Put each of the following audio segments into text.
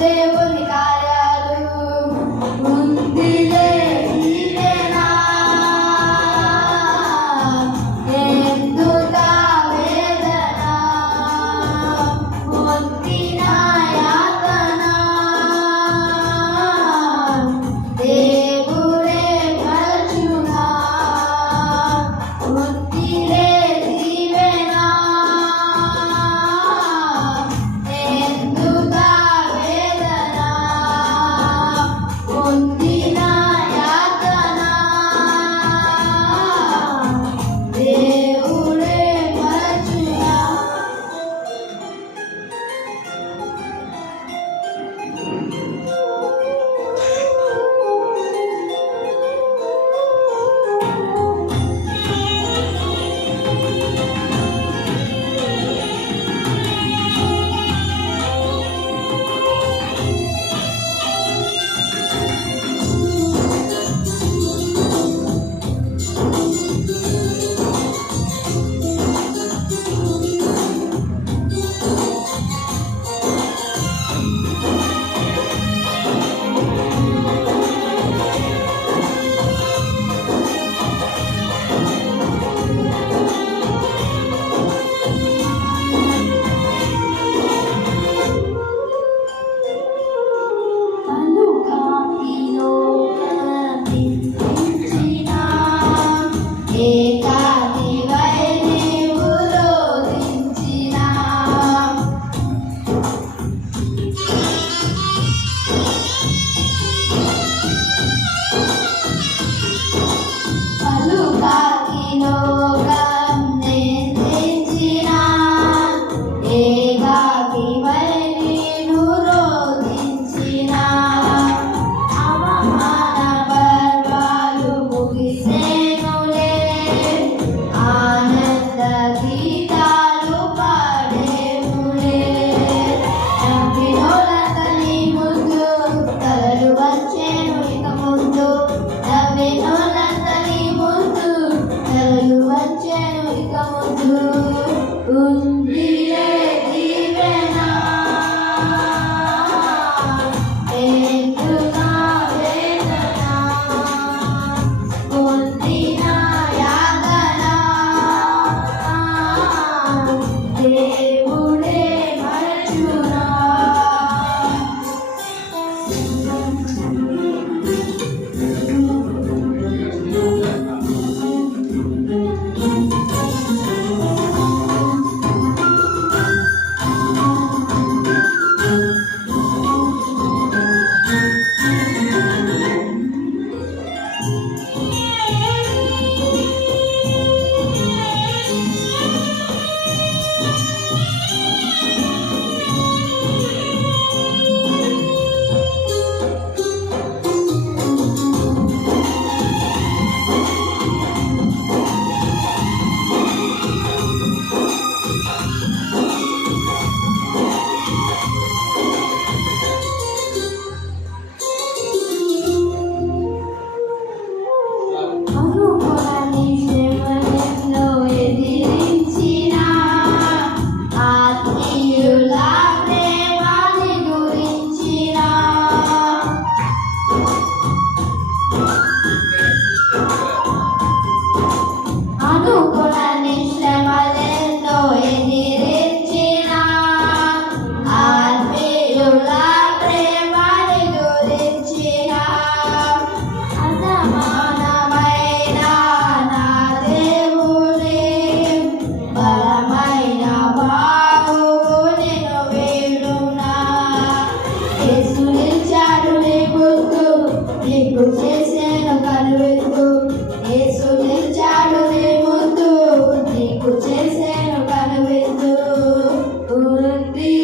ದೇವನೇ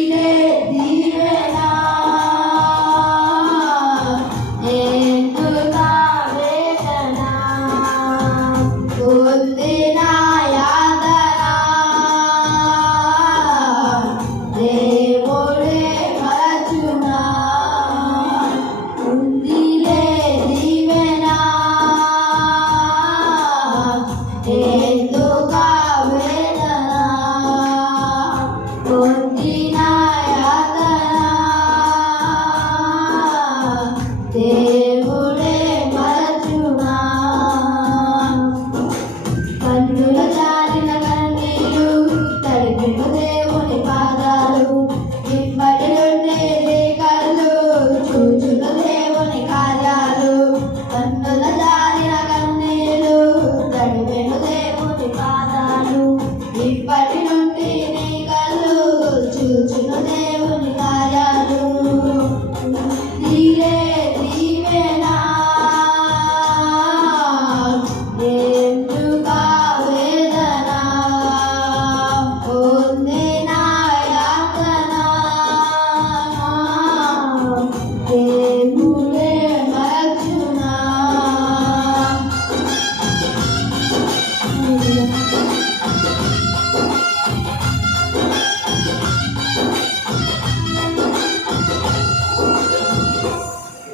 He.